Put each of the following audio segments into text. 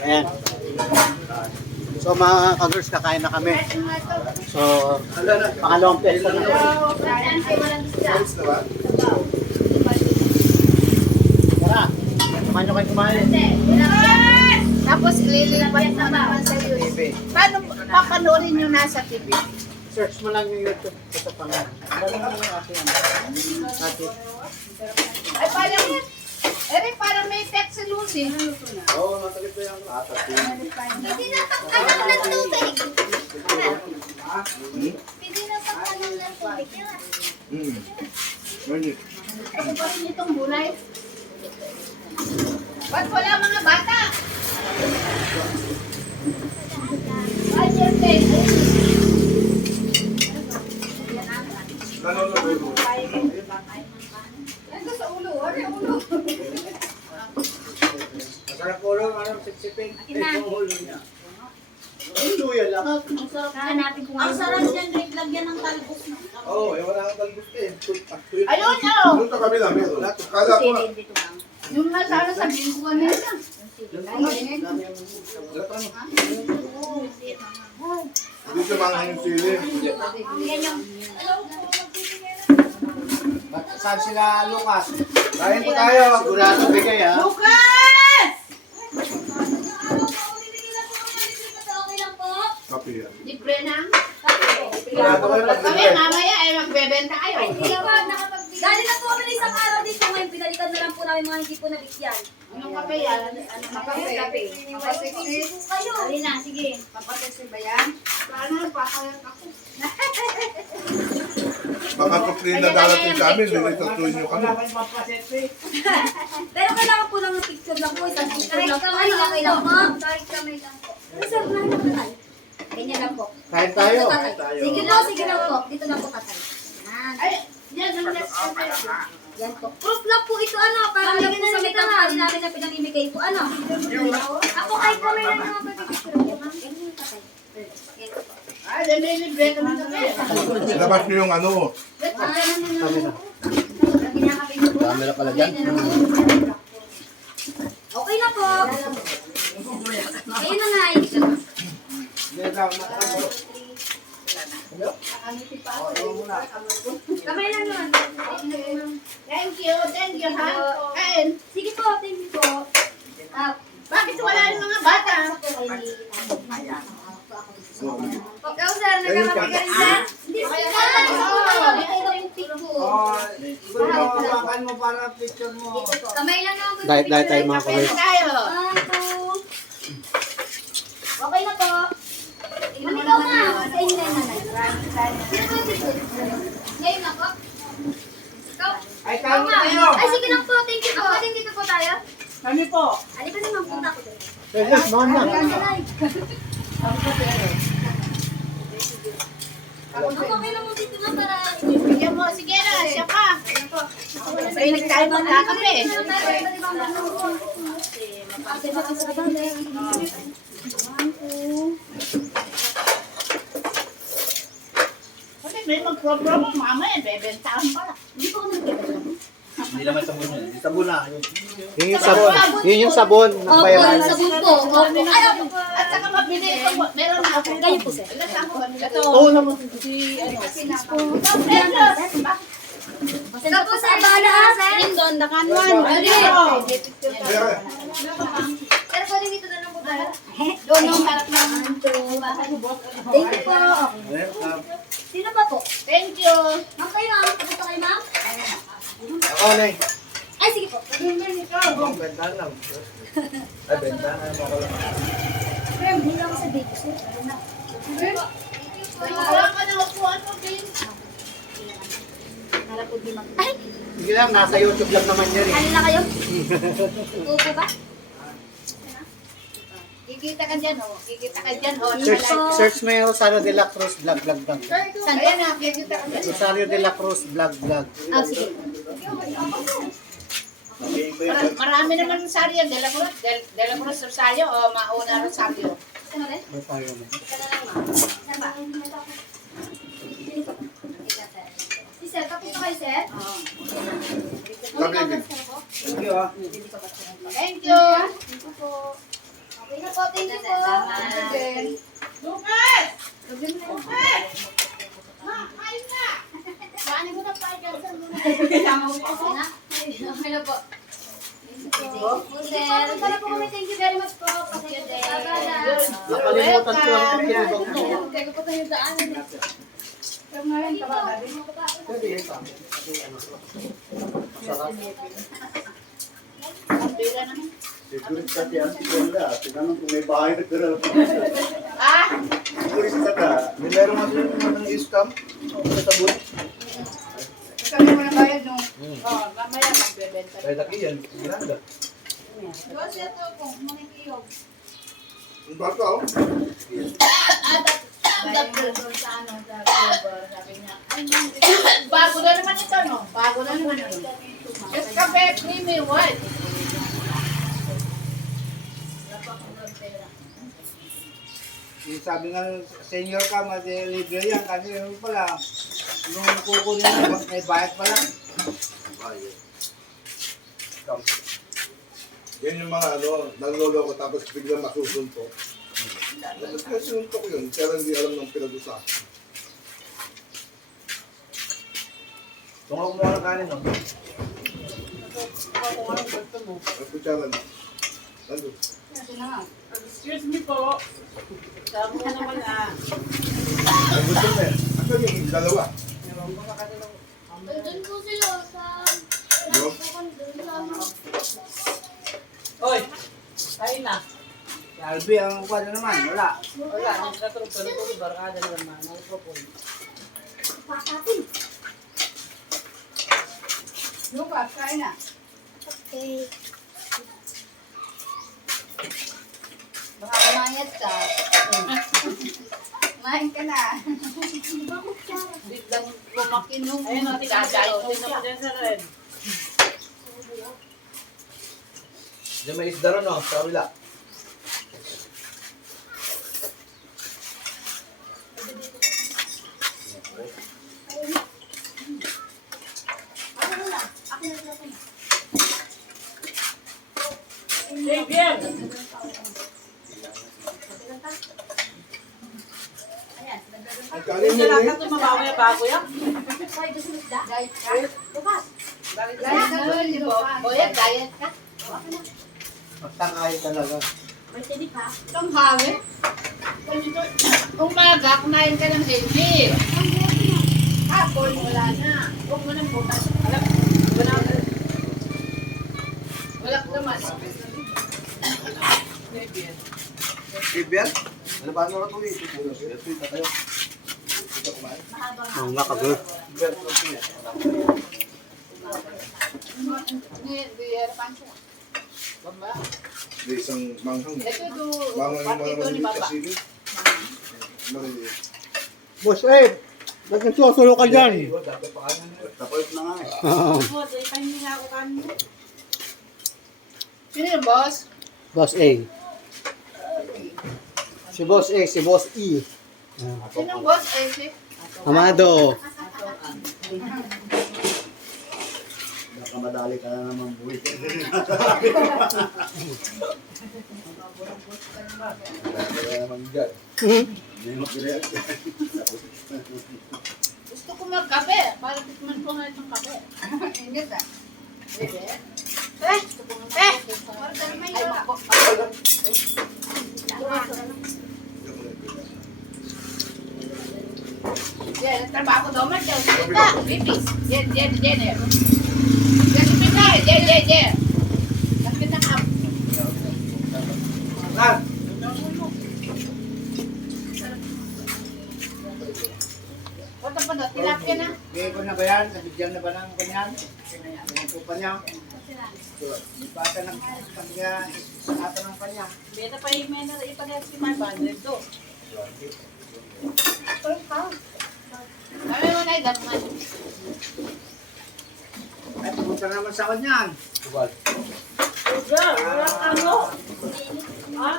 Ayan. So mga ka-girls, kakain na kami. So, pangalawang pesta na. Tara, kumain nyo kayo kumain. Tapos ililipat naman sa YouTube. Paano papanoorin nyo nasa TV? Search mo lang yung YouTube. Ito pa nga. Dali mo yung ating ate. Ay, parang may text si Lucy. Oo, nasalit ko yung atati. Hindi na pagkalang ng tubig. Hindi na pagkalang ng tubig. Ano pa rin itong bulay? Ba't wala mga bata? Ay, birthday. Nanonood mo. Ito sa ulo. Ano ulo? Masarap ulo, anong sipsipin? Yung ulo niya. Ay, luya lang. Hanapin ko Ang sarap yan, Rick. Lagyan ng talbos na. Oo, wala kang talbos eh. Ayun, oh. Doon sa kabila, meron. Kala ko na. Yung nasara sabihin ko kanina. Dito mga yung sili. Saan sila Lucas? Kain po tayo. Sigurado bigay ha. Lucas! Okay lang po. Kapi yan. Libre na. Sigurado ko yung Kami pagbibigay. mamaya ay magbebenta kayo. Hindi pa nakapagbigay. Galing na po kami ng isang araw dito. Ngayon pinalitan na lang po namin mga hindi po nabigyan. Anong kape yan? Anong kape? Papaseksi? Kayo. Dali na, sige. Papaseksi ba yan? Paano? Pakalat ako. Baka tuklin na darating sa amin, lilitatuin nyo kami. Pero kailangan po lang ng picture lang po. Isang picture lang po. Ano, okay lang po? Kahit kamay lang po. Ano sir, na lang. Ganyan lang po. Kain tayo. Sige lang po. Dito lang po katay. Yan. Ay, yan ang next kape. Yan po. Proof lang po ito, ano, para lagyan na sa metapali namin na pinamimigay po, ano. Ako kahit kamay lang naman pagpipicture ko, ma'am. Ganyan yung katay. Yan po. Ay, yan may libre ka ng kape. Labas nyo yung ano. Camera pala dyan. Okay na po. Ayun na nga. Kamay lang naman. Thank you, ha. Kain. Sige po, thank you po. Bakit wala yung mga bata? Ikaw sir, nagkakapag ka rin sir? Hindi sir. Ito yung pic ko. Kamay lang naman po. Diet tayo mga Kape ka-girls. tayo. Okay na po. Manigaw na. Sa inyo na yung nanay. Ngayon na po. Ikaw? Ay, kami tayo. Ay, sige lang po. Thank you po. Pwedeng dito po tayo. Kami po. Halika naman, punta ko doon. Yes, mama. Okay lang mo dito na para... Bigyan mo, sige na, siya pa. Mahilig tayo magkakape. Kasi may mag-program mo, mamaya, bebentahan pala. Hindi po ako nagbibigay. Hindi naman sabon yun. Sabon na. Yun yung sabon. Yun yung sabon. Opo, Nagbayaran. yung sabon po. Opo. Ay, opo. At saka mabili ito, meron na ako. Ganyan po, sir. Ilan ako? Ito. Oo naman. Ikaw po, sir. Bahala ka, sir. Doon, dakanwan. Pero pwede dito na lang po tayo. Doon ang harap ng Thank you po. Sino pa po? Thank you. Ma'am kayo, ma'am. Kapunta kayo, ma'am? Ako na eh. Ay, sige po. Benta lang. Ay, benta na. Ma'am, hindi lang ako sa date, sir. Ano na? Wala ka na upuan mo, Bin. Harap po di mag... Ay! Sige lang, nasa YouTube lang naman yan eh. Ano na kayo? Tupo ba? Kikita ka dyan, oh. Kikita ka dyan, oh. Search mo yung Rosario de la Cruz vlog. Saan? Ayan na, kikita ka dyan. Rosario de la Cruz vlog. Ah, sige. Marami naman Rosario, De La Cruz Rosario, o mauna Rosario. Ano rin? Rosario na. Ika na lang, ma'am. Saan ba? Si sir, tapos na kayo, sir? Oo. Sabi, Ano po? Thank you ah. Thank you. Thank you po. Thank you po, thank you po. Again. Lucas! Lucas! Ma, kain na! Paano ko na pa i-cancel mo na? Okay na? Okay na po. Thank you po, sir. Para po kami, thank you very much po. Nakalimutan ko ang pinibag mo. Kaya ko pa tayo daanan. Pero ngayon, tawagan. Pwede yun pa. Masarap. Ang pera naman. Sigurit ka diyan si Brenda. Tinanong kung may bahay na tira. Ah! Sigurit ka ka. May meron nga sila ng scam. Sa buwan. Kami mo na bayad nung. Oh, mamaya magbebenta. Kaya laki yan. Ginanda. Doon siya to kung makikiyog. Ang bata oh. Doon sa ano, sa silver, sabi niya. Bago na naman ito, no? Bago na naman ito. Escape creamy white. Sabi nga, senior ka, libre yan. Kasi yung pala, nung kukunin mo, may bayad pala. Scam. Yan yung mga ano, nanlolo ko tapos biglang masusuntok. Tapos kaya sinuntok yun, pero hindi alam ng pinag-usapan. Tungkol mo ng kanin, no? Ang kutsara na. Nandun. Excuse me po. Sabi ko naman Ang gusto mo eh. Asan yung dalawa? Doon po sila sa... Yung? Oy! Kain na. Si Albi, ang kuha na naman. Wala. Wala. Nagkatulog-tulog ko. Barkada naman. Nagpapon. Lucas, kain na. Okay. Baka kumayat ka. Kumain ka na. Biglang lumakin nung dadai ko siya. Diyan may isda ron oh, sa kabila. Ang kanin mo eh. Ay, gusto mo isda? Diet ka? Bukas. Diet ka ba rin mo? Boyet, diet ka? Magtangay talaga. May tini pa. Itong hangin. Umaga, kumain ka ng heavy. Hapon, wala na. Huwag mo nang bukas. Wala naman. Kibyan? Ano ba ano ito eh? Ito yung tayo. Ito kumain. Ang nakagod. Kibyan, ito yan. Biyar pancho. Bamba. May isang manghang. Ito do. Manghang yung Pati mga ito ni maliliit Baba. kasi din. Maliliit. Boss, ba't nagsusulo ka dyan? Dapat pa kanan eh. Tapos na nga eh. Sino yung boss? Boss A. Si Boss A, si Boss E. Sino yung boss? Eh, si? Amado. Baka madali ka na naman buhay. Kaya naman dyan. May mag-react. Gusto ko magkape. Para tikman ko nga itong kape. Ingat ah. Pwede? Ay, mako. Yan, trabaho daw man daw. Kita, bibis. Jen. Yan, kita. Jen. Nakita ka. Lan! Wala pa daw, tilapia na. Bigay ko na ba yan? Nabigyan na ba ng kanyan? Ang pupa niya? Bata ng kanya, sa ata ng kanya. Beta pa yung may ipagay si my bandit do. Kami mo na idatman. Ay, pupunta naman sa kanyan. Tubal. Sugar, walang ano. Ha?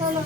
Ano?